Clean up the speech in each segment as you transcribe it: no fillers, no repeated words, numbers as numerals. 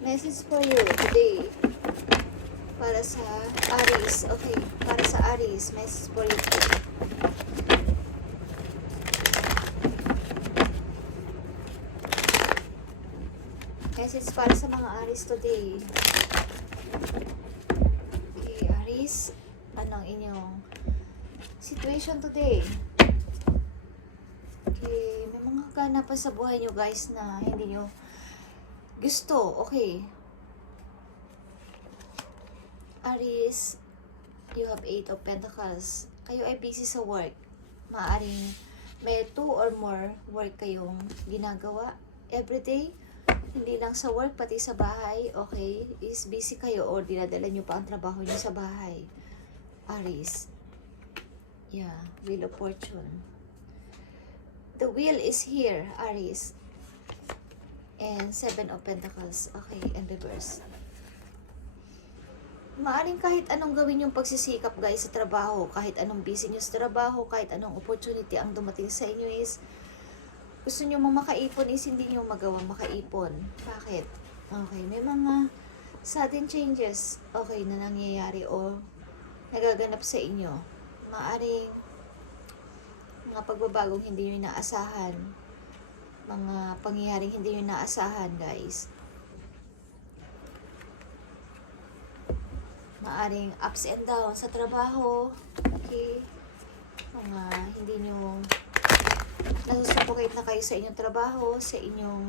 Message for you today. Para sa Aries. Okay. Para sa Aries. Message for you today. Message para sa mga Aries today. Okay, Aries. Anong inyong situation today? Okay, may mga kaganapan sa buhay nyo guys na hindi nyo gusto. Okay. Aries, you have 8 of Pentacles. Kayo ay busy sa work. Maaring may 2 or more work kayong ginagawa everyday. Hindi lang sa work, pati sa bahay. Okay, is busy kayo or dinadala nyo pa ang trabaho nyo sa bahay. Aries. Yeah, Wheel of Fortune. The wheel is here, Aries. And 7 of Pentacles. Okay, and reverse. Maaring kahit anong gawin yung pagsisikap guys sa trabaho, kahit anong busy nyo sa trabaho, kahit anong opportunity ang dumating sa inyo is, gusto nyo makaipon is hindi nyo magawang makaipon. Bakit? Okay, may mga sudden changes, okay, na nangyayari o nagaganap sa inyo. Maaring mga pagbabagong hindi nyo inaasahan, mga pangyayaring hindi nyo inaasahan guys. Maaring ups and downs sa trabaho, okay, mga hindi nyo nasusuffocate na kayo sa inyong trabaho, sa inyong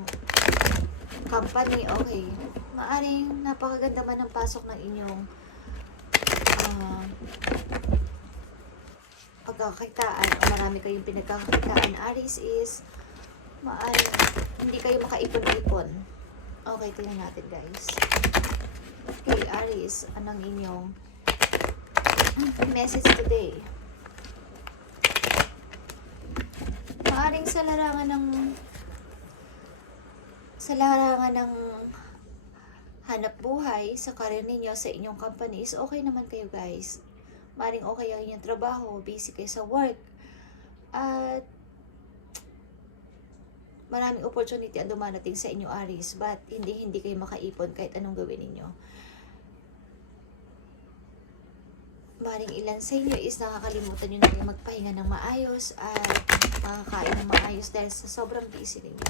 company, okay. Maaring napakaganda man ang pasok ng inyong pagkakakitaan o marami kayong pinagkakakitaan, Aries, is maaring hindi kayo makaipon-ipon. Okay, tingnan natin guys. Okay, Aries, anong inyong message today? Maaring sa larangan ng hanap buhay, sa career ninyo, sa inyong company is okay naman kayo guys. Maaring okay ang inyong trabaho, busy kayo sa work, at maraming opportunity ang dumarating sa inyo, Aries, but hindi kayo makaipon kahit anong gawin ninyo. Maring ilan sa inyo is nakakalimutan nyo na yung magpahinga ng maayos at makakain ng maayos dahil sa sobrang busy ninyo.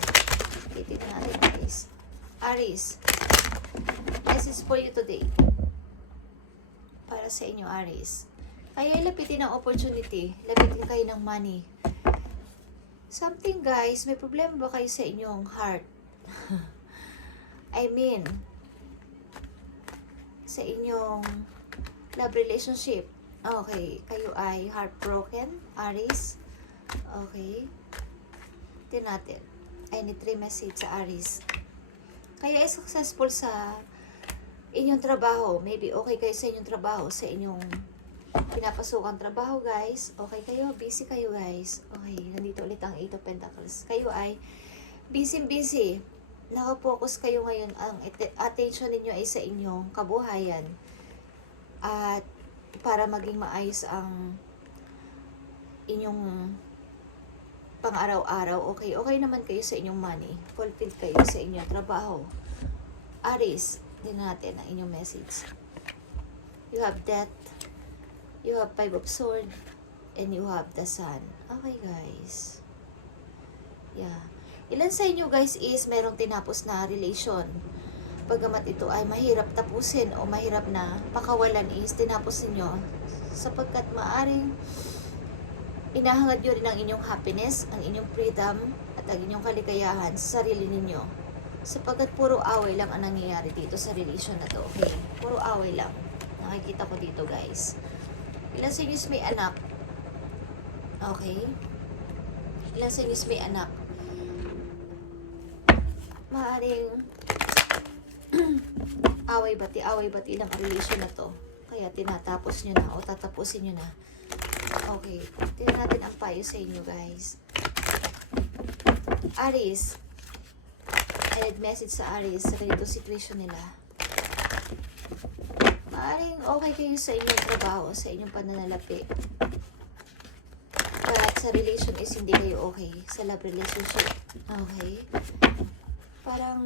Tingnan natin guys. Aries, message for you today. Para sa inyo, Aries. Kaya lapitin ang opportunity. Lapitin kayo ng money. Something guys, may problema ba kayo sa inyong heart? I mean, sa inyong love relationship. Okay, kayo ay heartbroken, Aries. Okay. Tingnan natin. I need 3 message sa Aries. Kayo ay successful sa inyong trabaho. Maybe okay kayo sa inyong trabaho, sa inyong pinapasukang trabaho, guys. Okay kayo, busy kayo, guys. Okay, nandito ulit ang 8 of Pentacles. Kayo ay busy. Nakapokus kayo ngayon. Ang attention ninyo ay sa inyong kabuhayan. At para maging maayos ang inyong pang-araw-araw, okay naman kayo sa inyong money. Fulfilled kayo sa inyong trabaho. Aries, din natin ang inyong message. You have death, you have 5 of Swords, and you have the Sun. Okay, guys. Yeah. Ilan sa inyo, guys, is merong tinapos na relation. Pagamat ito ay mahirap tapusin o mahirap na pakawalan, is tinapos ninyo sapagkat maaring inahangad nyo rin ang inyong happiness, ang inyong freedom at ang inyong kaligayahan sa sarili ninyo, sapagkat puro away lang ang nangyayari dito sa relation na to. Okay, puro away lang nakikita ko dito, guys. Ilan sa inyo may anak? Okay, ilan sa inyo may anak? Maaring away-bati lang ang relation na to. Kaya tinatapos nyo na o tatapusin nyo na. Okay, tingnan natin ang payo sa inyo, guys. Aries, I had message sa Aries sa ganito situation nila. Maaring okay kayo sa inyong trabaho, sa inyong pananalapi. But sa relation is hindi kayo okay. Sa love relationship. Okay? Parang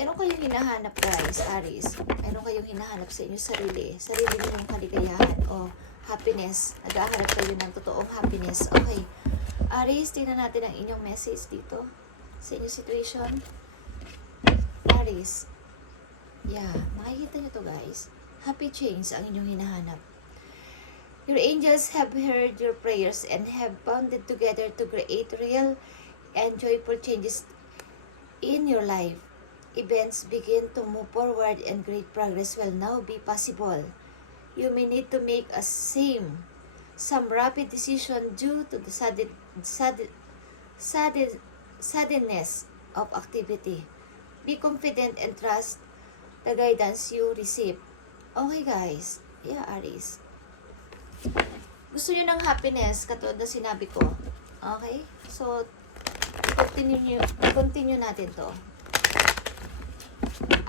Meron kayong hinahanap, guys, Aries. Meron kayong hinahanap sa inyong sarili. Sarili ninyong kaligayahan o happiness. Nag-aharap kayo ng totoong happiness. Okay. Aries, tingnan natin ang inyong message dito sa inyong situation. Aries. Yeah, makikita nyo to, guys. Happy change ang inyong hinahanap. Your angels have heard your prayers and have bonded together to create real and joyful changes in your life. Events begin to move forward and great progress will now be possible. You may need to make some rapid decision due to the suddenness of activity. Be confident and trust the guidance you receive. Okay, guys. Yeah, Aries. Gusto nyo ng happiness, katulad na sinabi ko. Okay? So, continue natin to.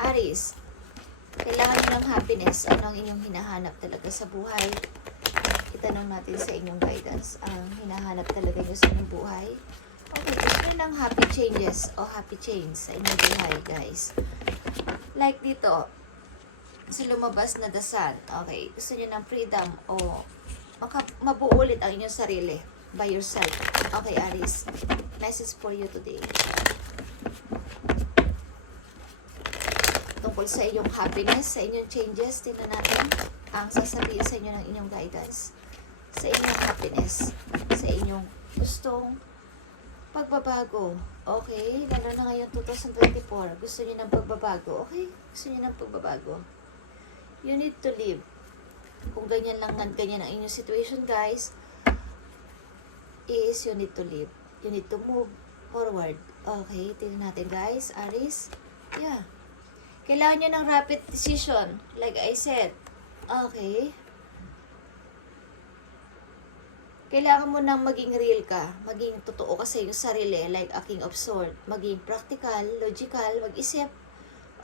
Aries, kailangan nyo ng happiness. Ano ang inyong hinahanap talaga sa buhay? Itanong natin sa inyong guidance. Ang hinahanap talaga nyo sa inyong buhay? Okay, gusto nyo ng happy changes o happy change sa inyong buhay, guys. Like dito, sa lumabas na dasal. Okay, gusto nyo ng freedom o mabuo ulit ang inyong sarili by yourself. Okay, Aries. Message for you today. Tungkol sa inyong happiness, sa inyong changes, tingnan natin ang sasabihin sa inyo ng inyong guidance. Sa inyong happiness, sa inyong gustong pagbabago. Okay? Lalo na ngayon 2024. Gusto niyo ng pagbabago. Okay? Gusto niyo ng pagbabago. You need to live. Kung ganyan lang, ganyan ang inyong situation, guys, is you need to live. You need to move forward. Okay, tingnan natin, guys. Aries, yeah. Kailangan nyo ng rapid decision, like I said. Okay. Kailangan mo nang maging real ka, maging totoo ka sa iyong sarili, like a king of swords. Maging practical, logical, mag-isip.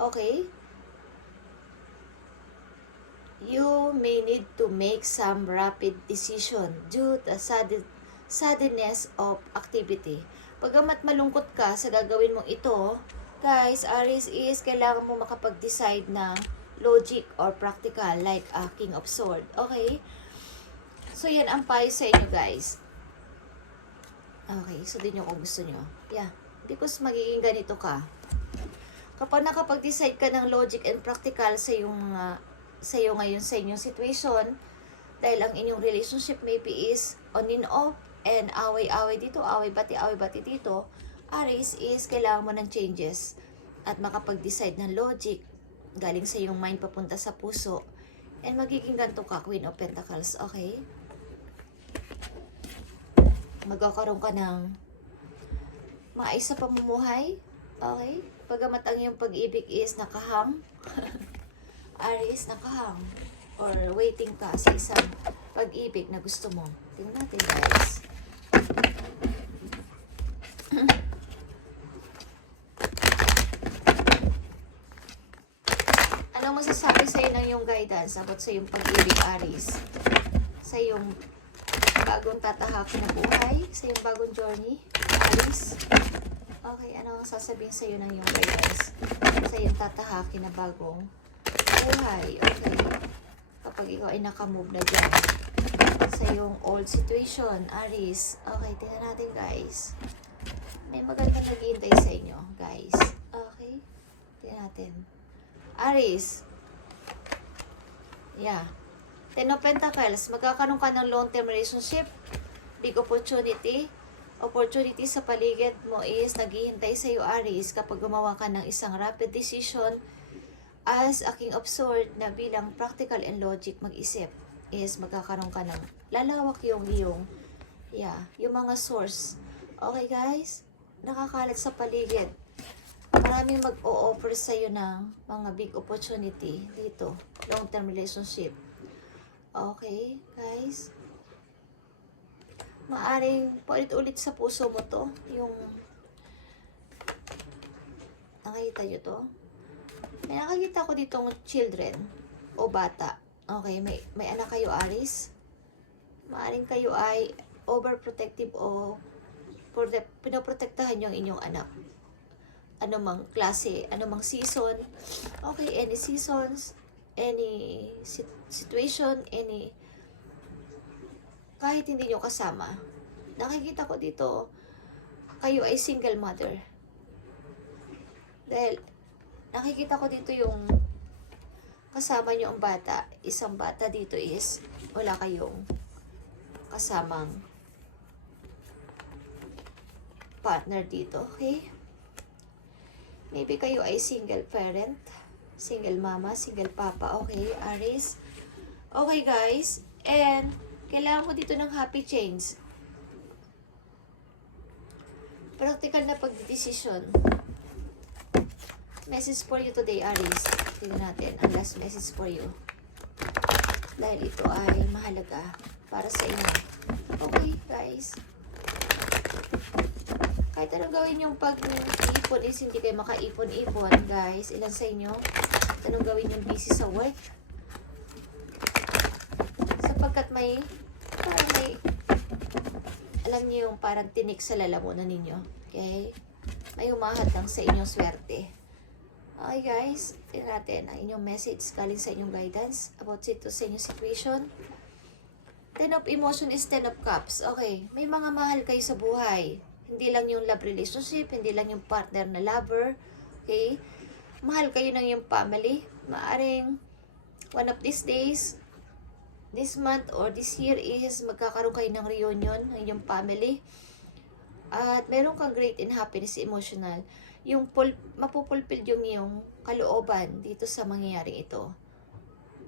Okay? You may need to make some rapid decision due to suddenness of activity. Pagamat malungkot ka sa gagawin mong ito, guys, Aries, is kailangan mo makapag-decide na logic or practical like a king of swords. Okay? So, yan ang payo sa inyo, guys. Okay, so din nyo kung gusto nyo. Yeah, because magiging ganito ka. Kapag nakapag-decide ka ng logic and practical sa iyo ngayon sa inyong situation, dahil ang inyong relationship maybe is on and off, and away-away dito, away-bati dito, Aries, is kailangan mo ng changes at makapag-decide ng logic galing sa iyong mind papunta sa puso, and magiging ganito ka, Queen of Pentacles. Okay? Magkakaroon ka ng maayos sa pamumuhay. Okay? Pagamat ang iyong pag-ibig is nakahang, Aries, nakahang, or waiting ka sa isang pag-ibig na gusto mo. Tingnan natin, guys. Anong masasabi sa'yo ng iyong guidance about sa iyong pag-ibig, Aries? Sa iyong bagong tatahakin na buhay? Sa iyong bagong journey, Aries? Okay, ano ang sasabihin sa'yo ng iyong guidance? Sa iyong tatahakin na bagong buhay. Okay. Kapag ikaw ay nakamove na dyan sa iyong old situation, Aries. Okay, tingnan natin, guys. May magandang naghihintay sa inyo, guys. Okay. Tingnan natin. Aries. Yeah. Ten of Pentacles. Magkakaroon ka ng long-term relationship. Big opportunity. Opportunity sa paligid mo is naghihintay sa iyo, Aries, kapag gumawa ka ng isang rapid decision as a king of swords na bilang practical and logic mag-isip, is magkakaroon ka ng lalawak yung mga source. Okay, guys? Nakakalat sa paligid. Maraming mag-o-offer sa'yo ng mga big opportunity dito. Long-term relationship. Okay, guys? Maaring paulit-ulit sa puso mo to. Yung nakikita nyo to? May nakakita ko ditong children o bata. Okay, may anak kayo, Aries. Maaring kayo ay overprotective o pinoprotektahan yung inyong anak. anumang klase, anumang season. Okay, any seasons, any situation, any, kahit hindi nyo kasama. Nakikita ko dito, kayo ay single mother. Dahil, nakikita ko dito yung kasama nyo ang bata. Isang bata dito is, wala kayong kasamang partner dito, okay? Maybe kayo ay single parent, single mama, single papa, okay, Aries? Okay, guys, and kailangan ko dito ng happy change. Practical na pagdesisyon. Message for you today, Aries. Tingnan natin ang last message for you. Dahil ito ay mahalaga para sa inyo. Okay, guys. Kahit anong gawin yung pag-ipon is hindi kayo makaipon-ipon, guys. Ilan sa inyo? Kahit anong gawin yung busy sa work. Sapagkat parang may, alam niyo yung parang tinik sa lalamunan ninyo. Okay? May humahadang sa inyong swerte. Okay, guys. Tingnan natin ang inyong message galing sa inyong guidance about ito sa inyong situation. 10 of emotion is 10 of cups. Okay. May mga mahal kayo sa buhay. Hindi lang yung love relationship, hindi lang yung partner na lover. Okay? Mahal kayo ng yung family. Maaring one of these days, this month or this year is magkakaroon kayo ng reunion ng yung family. At meron kang great and happiness emotional. Yung mapupulpil yung kalooban dito sa mangyayaring ito.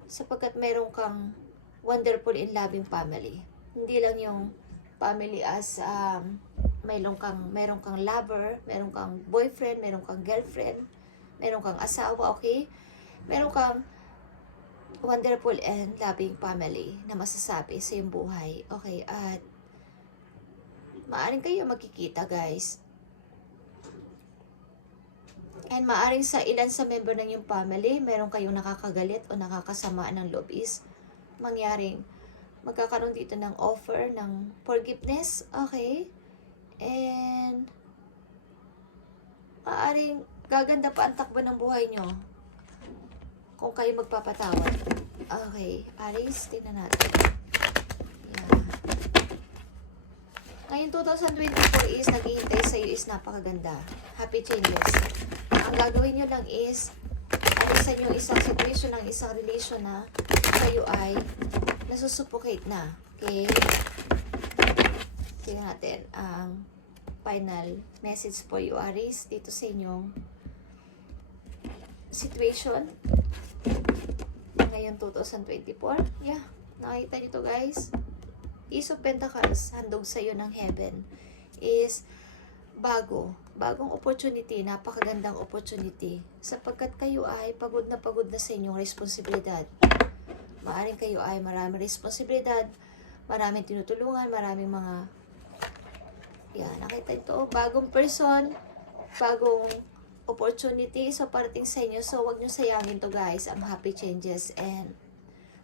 Sapagkat meron kang wonderful and loving family. Hindi lang yung family as meron kang lover, meron kang boyfriend, meron kang girlfriend, meron kang asawa, okay? Meron kang wonderful and loving family na masasabi sa iyong buhay. Okay, at maaring kayo magkikita, guys. And maaring sa ilan sa member ng iyong family, meron kayong nakakagalit o nakakasama ng loob is mangyaring magkakaroon dito ng offer ng forgiveness, okay? And maaring gaganda pa ang takbo ng buhay nyo kung kayo magpapatawad. Okay, Aries, tingnan natin. Yeah. Ngayon 2024 is naghihintay sa iyo is napakaganda. Happy changes. Ang gagawin nyo lang is alisan nyo isang situation ng isang relation na kayo ay nasusuffocate na. Okay? Tingnan natin ang final message for you, Aries, dito sa inyong situation ngayon 2024. Yeah, nakita nyo to, guys. Ace of Pentacles, handog sa iyo ng heaven, is bagong opportunity, napakagandang opportunity, sapagkat kayo ay pagod na sa inyong responsibilidad. Maaring kayo ay maraming responsibilidad, maraming tinutulungan, maraming mga, nakita ito, bagong person, bagong opportunity, so parating sa inyo. So wag nyo sayangin to, guys, ang happy changes. And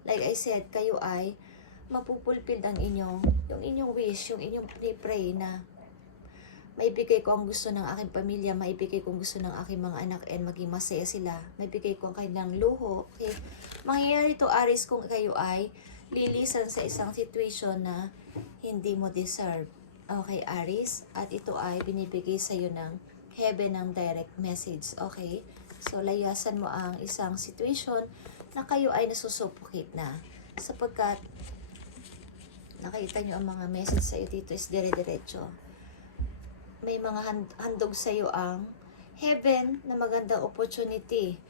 like I said, kayo ay mapupulpil ang yung inyong wish, yung inyong pray na maibigay ko ang gusto ng aking pamilya, maibigay ko ang gusto ng aking mga anak, and maging masaya sila. Maibigay ko ang kanilang luho. Okay? Mangyayari to, Aries, kung kayo ay lilisan sa isang situation na hindi mo deserve. Okay, Aries? At ito ay binibigay sa iyo ng heaven ng direct message. Okay? So, layasan mo ang isang situation na kayo ay nasusuffocate na. Sapagkat nakita nyo ang mga message sa iyo dito is dire-diretso. May mga handog sa iyo ang heaven na magandang opportunity.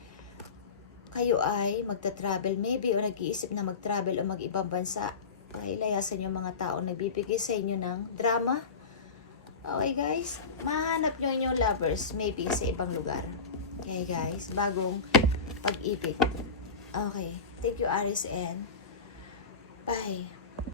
Kayo ay magta-travel maybe o nag-iisip na mag-travel o mag-ibang bansa. Okay, layasan yung mga tao nagbibigay sa inyo ng drama. Okay, guys, mahanap nyo yung lovers maybe sa ibang lugar. Okay, guys, bagong pag-ibig. Okay, thank you, Aries, and bye.